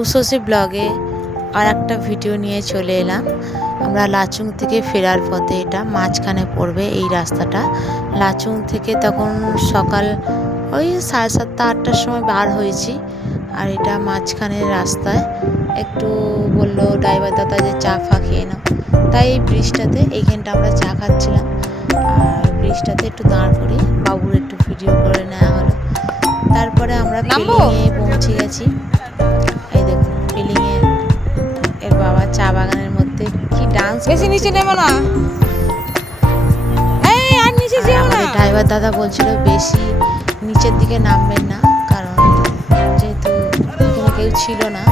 উষসী ব্লগে আর একটা ভিডিও নিয়ে চলে এলাম। আমরা লাচুং থেকে ফেরার পথে, এটা মাঝখানে পড়বে এই রাস্তাটা। লাচুং থেকে তখন সকাল ওই 7:30-8টার সময় বার হয়েছি। আর এটা মাঝখানের রাস্তায় একটু বললো ড্রাইভার দাদা যে চা ফা খেয়ে নাও, তাই এই ব্রিজটাতে এইখানটা আমরা চা খাচ্ছিলাম। আর ব্রিজটাতে একটু দাঁড় করি, বাবুর একটু ভিডিও করে নেওয়া হলো। তারপরে আমরা পেলিংয়ে পৌঁছে গেছি। এই দেখুন পেলিংয়ে এর বাবা চা বাগানের মধ্যে কি ডান্স। বেশি নিচে নেমো না, এই আর নিচে যেও না। ড্রাইভার দাদা বলছিল বেশি নিচের দিকে নামবেন না, কারণ যেহেতু এখানে কেউ ছিল না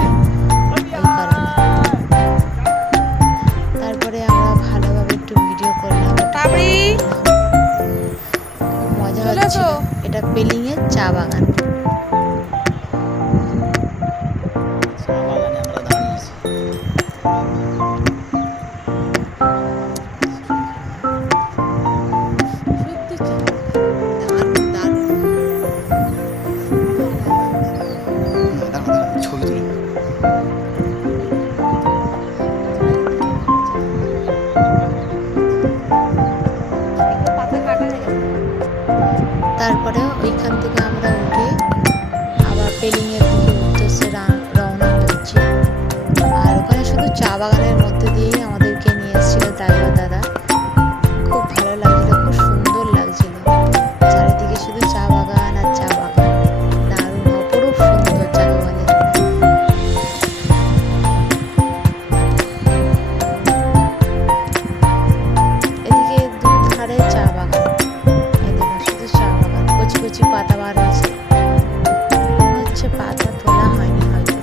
এই কারণে। তারপরে আমরা ভালোভাবে একটু ভিডিও করলাম, খুব মজা হচ্ছিল। এটা পেলিংয়ের চা বাগান। তারপরে ওইখান থেকে আমরা উঠে আবার পেলিংয়ের দিকে উদ্দেশ্যে রওনা হচ্ছি। আর ওখানে শুধু চা বাগানের মধ্যে দিয়েই আমাদেরকে নিয়ে এসেছিল ড্রাইভার দাদা। খুব ভালো লাগছিল, খুব সুন্দর লাগছিল। চারিদিকে শুধু চা বাগান আর চা বাগান, দারুণ অপরূপ সুন্দর জায়গা বলে। এদিকে দুধারে চা বাগান, এদিকে শুধু চা বাগান, কচি কচি পাতা বার হয়েছে, মনে হচ্ছে পাতা তোলা হয়নি হয়তো।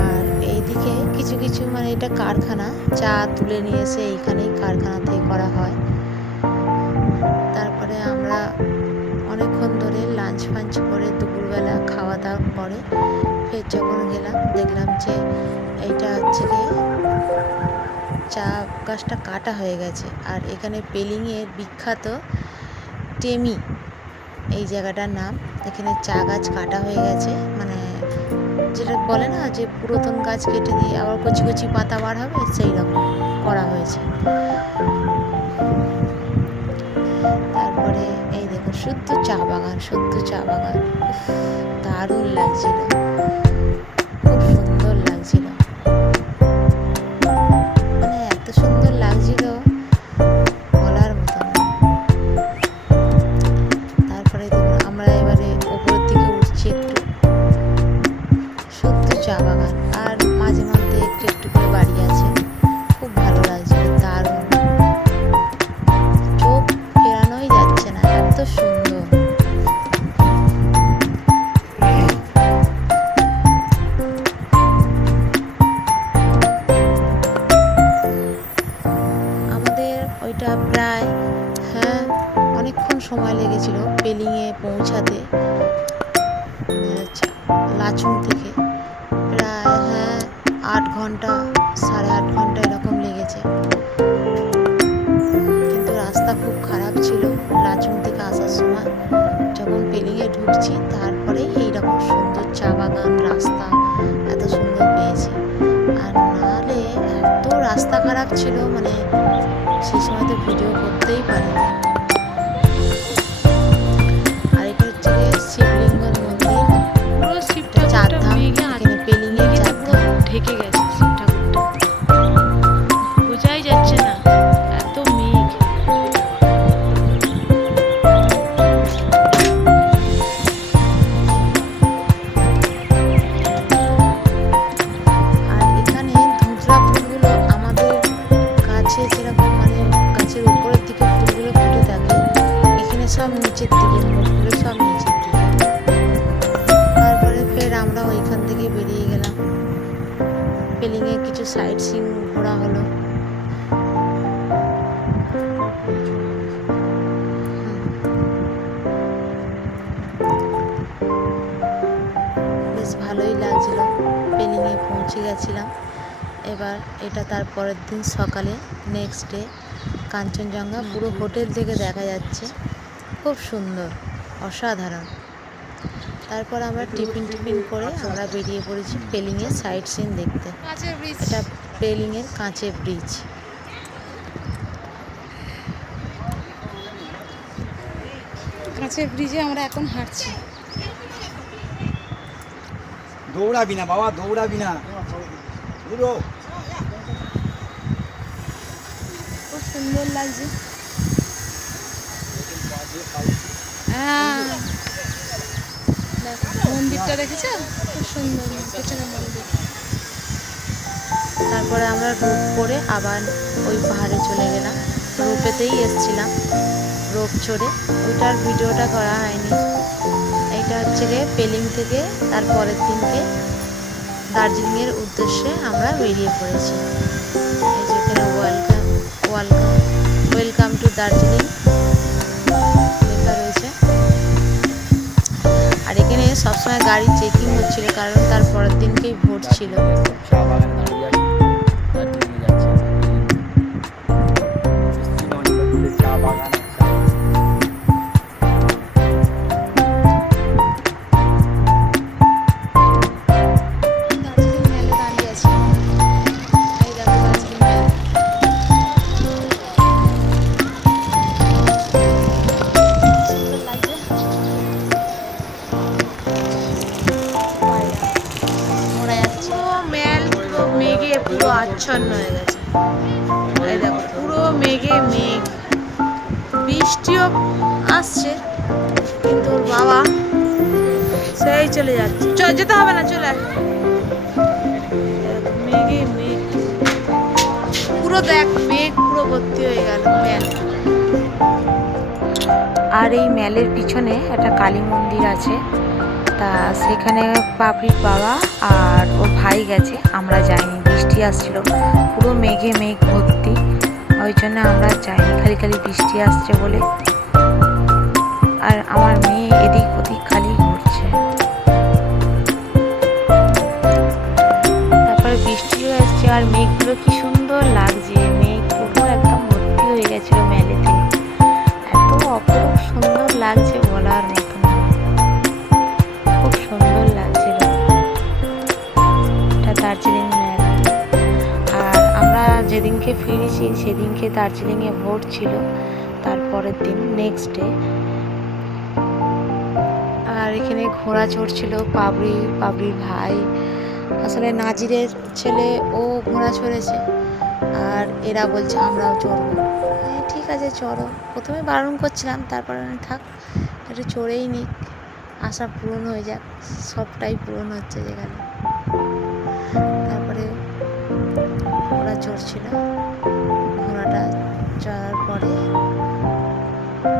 আর এইদিকে কিছু কিছু মানে এটা কারখানা, চা তুলে নিয়ে এসে এইখানেই কারখানাতেই করা হয়। তারপরে আমরা অনেকক্ষণ ধরে লাঞ্চ ফাঞ্চ করে দুপুরবেলা খাওয়া দাওয়ার পরে ফের যখন গেলাম, দেখলাম যে এইটা হচ্ছে গিয়ে চা গাছটা কাটা হয়ে গেছে। আর এখানে পেলিংয়ের বিখ্যাত টেমি এই জায়গাটার নাম। এখানে চা গাছ কাটা হয়ে গেছে, মানে যেটা বলে না যে পুরাতন গাছ কেটে দিয়ে আবার কচি কচি পাতা বার হবে, সেই রকম করা হয়েছে। তারপরে এই দেখো শুদ্ধ চা বাগান, শুদ্ধ চা বাগান, দারুণ লাগছিল, খুব সুন্দর লাগছিল, মানে এত সুন্দর লাগছিল বলার মতো না। তারপরে দেখুন আমরা এবারে ওপরের দিকে উঠছি একটু, শুদ্ধ চা বাগান, আর মাঝে মধ্যে একটু একটু করে বাড়ি আছে। খুব ভালো লাগছিল, দারুণ, চোখ ফেরানোই যাচ্ছে না, এত সুন্দর। আমাদের ওইটা প্রায় অনেকক্ষণ সময় লেগেছিল পেলিংয়ে পৌঁছাতে। লাচুং থেকে প্রায় 8 ঘন্টা 8.5 ঘন্টা এরকম লেগেছে। কিন্তু রাস্তা খুব খারাপ ছিল লাচুং থেকে আসার সময়। যখন পেলিংয়ে ঢুকছি তারপরে এইরকম সুন্দর চা বাগান, রাস্তা এত সুন্দর পেয়েছি। আর নাহলে এত রাস্তা খারাপ ছিল, মানে সেই সময় তো ভিডিও করতেই পারিনি। আর এটা হচ্ছে শিবলিঙ্গর মন্দির, পুরো শিব ঠাকুরটা মেঘে পেলিংয়ে পুরো ঢেকে গেছে। শিব ঠাকুরটা বোঝাই যাচ্ছে না, এত মেঘ। আর এখানে ধুতরা ফুলগুলো আমাদের গাছে যেরকম মানে গাছের উপরের দিকে ফুলগুলো ফুটে থাকে, এখানে সব নিচের দিকে, ফুলগুলো সব নিচের দিকে। তারপরে ফের আমরা ওইখান থেকে বেরিয়ে গেলাম। পেলিংয়ে কিছু সাইট সিন ঘোরা হলো। বেশ ভালোই লাগছিল, পেলিংয়ে পৌঁছে গেছিলাম। এবার এটা তার পরের দিন সকালে, নেক্সট ডে, কাঞ্চনজঙ্ঘা পুরো হোটেল থেকে দেখা যাচ্ছে, খুব সুন্দর, অসাধারণ। তারপর আমরা টিফিন করে আমরা বেরিয়ে পড়েছি পেলিংয়ের সাইড সিন দেখতে। কাঁচের ব্রিজ। এটা পেলিংয়ের কাঁচের ব্রিজ। কাঁচের ব্রিজে আমরা এখন হাঁটছি। দৌড়াবি না বাবা, দৌড়াবি না। খুব সুন্দর লাগছে। হ্যাঁ, মন্দিরটা দেখেছো? খুব সুন্দর পেছনে মন্দির। তারপরে আমরা রোপ করে আবার ওই পাহাড়ে চলে গেলাম। রোপেতেই এসছিলাম, রোপ চড়ে। ওইটার ভিডিওটা করা হয়নি। এইটা হচ্ছে গিয়ে পেলিং থেকে তার পরের দিনকে দার্জিলিংয়ের উদ্দেশ্যে আমরা বেরিয়ে পড়েছি। এই যেখানে ওয়েলকাম টু দার্জিলিং লেখা রয়েছে। আর এখানে সবসময় গাড়ি চেকিং হচ্ছিল, কারণ তার পরের দিনকেই ভোট ছিল। চা বাগানে দাঁড়িয়ে আছি, দার্জিলিংয়ে যাচ্ছি। চা বাগান দার্জিলিং মেলে দাঁড়িয়ে আছি। এই দেখো দার্জিলিং মেলে। সুন্দর লাগছে। ওরা যাচ্ছে। পুরো মেঘে পুরো আচ্ছন্ন হয়ে গেছে। এই দেখো পুরো মেঘে মেঘ, বৃষ্টিও আসছে, কিন্তু ওর বাবা সেই চলে যাচ্ছে। যেতে হবে না, চলে আস। মেঘে মেঘ পুরো, দেখ মেঘ পুরো ভর্তি হয়ে গেল মেল। আর এই মেলের পিছনে একটা কালী মন্দির আছে। তা সেখানে পাপড়ির বাবা আর ওর ভাই গেছে, আমরা যাইনি, বৃষ্টি আসছিল, পুরো মেঘে মেঘ ভর্তি, ওই জন্য আমরা যাইনি, খালি বৃষ্টি আসছে বলে। আর আমার মেয়ে এদিক ওদিক খালি ঘুরছে। তারপরে বৃষ্টিও আসছে, আর মেঘগুলো কি সুন্দর লাগছে, মেঘ পুরো একদম ভর্তি হয়ে গেছিলো মেলেতে। এত অপরূপ সুন্দর লাগছে বলার মতো না, খুব সুন্দর লাগছিল। এটা দার্জিলিং মেল। আর আমরা যেদিনকে ফিরেছি সেদিনকে দার্জিলিংয়ে ভোট ছিল, তারপরের দিন নেক্সট ডে। আর এখানে ঘোড়া চড়ছিল পাবড়ির ভাই, আসলে নাজিরের ছেলে, ও ঘোড়া চড়েছে। আর এরা বলছে আমরাও চড়বো। ঠিক আছে চড়ো। প্রথমে বারণ করছিলাম, তারপরে থাক একটু চড়েই নিক, আশা পূরণ হয়ে যাক। সবটাই পূরণ হচ্ছে যেখানে। তারপরে ঘোড়া চড়ছিল। ঘোড়াটা চড়ার পরে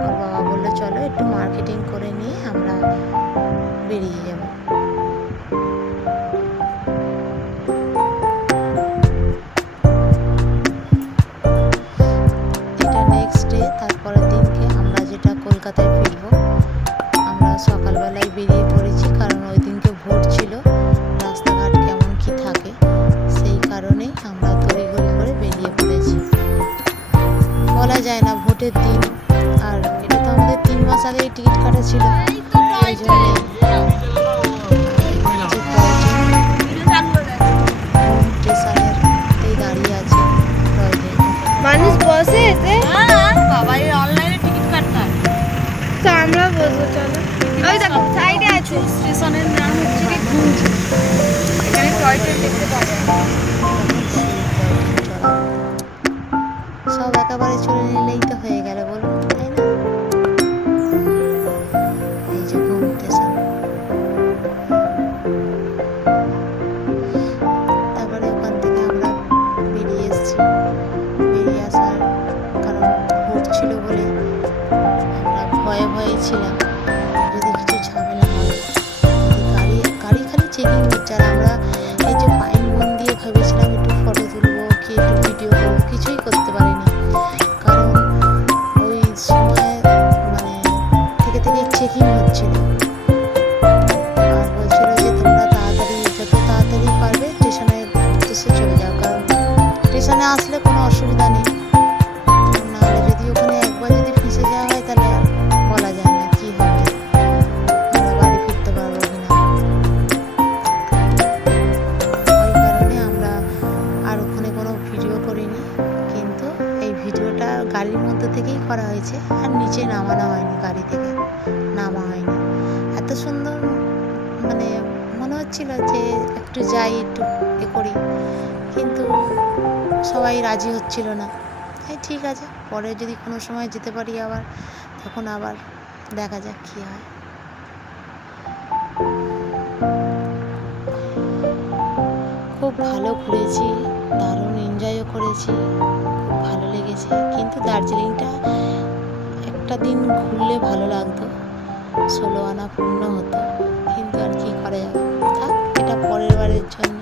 ওর বাবা বললো চলো একটু মার্কেটিং করে নিয়ে আমরা বেরিয়ে যাব। এটা নেক্সট ডে, তারপরের দিনকে আমরা যেটা কলকাতায় ফিরবো। আমরা সকালবেলায় বেরিয়ে পড়েছি, কারণ ওই দিনকে ভোট ছিল, রাস্তাঘাট কেমন কি থাকে সেই কারণেই আমরা তড়িঘড়ি করে বেরিয়ে পড়েছি। বলা যায় না ভোটের দিন, আর এটা তো আমাদের 3 মাস আগেই টিকিট কাটা ছিল, ওই জন্যে স্টেশনেরতেই দাঁড়িয়ে আছে মানুষ বসে এতে। বাবা এই অনলাইনে টিকিট কাটতে হয়। তো আমরা বসবো, চলো। ওই দেখো সাইডে আছে। স্টেশনের নাম হচ্ছে কি গুঞ্জ। এখানে টয় ট্রেন দেখতে পাওয়া যায়। সব একেবারে চলে নিলেই তো হয়ে গেল, বলুন, তাই না? এই যে ঘুম স্টেশন। তারপরে ওখান থেকে আমরা বেরিয়ে এসেছি। বেরিয়ে আসার কারণ ভোট ছিল বলে আমরা ভয়ে ছিলাম, যদি কিছু ঝামেলা হয়। গাড়ি খালি চেকিং হচ্ছে, আর আমরা এই যে পাইন বোন দিয়ে ভেবেছিলাম একটু ফটো তুলবো কি একটু ভিডিও করবো, কিছুই করতে পারিনি। কারণ মধ্যে থেকেই করা হয়েছে, আর নিচে নামানো হয়নি, গাড়ি থেকে নামা হয়নি। এত সুন্দর মানে মনে হচ্ছিল যে একটু যাই, একটু করি, কিন্তু সবাই রাজি হচ্ছিল না। তাই ঠিক আছে, পরে যদি কোনো সময় যেতে পারি আবার, তখন আবার দেখা যাক কী হয়। খুব ভালো ঘুরেছি, দারুণ এনজয়ও করেছি, খুব ভালো লেগেছে। কিন্তু দার্জিলিংটা একটা দিন ঘুরলে ভালো লাগতো, 16 আনা পূর্ণ হতো, কিন্তু আর কি করা যাবে, থাক, এটা পরের বারের জন্য।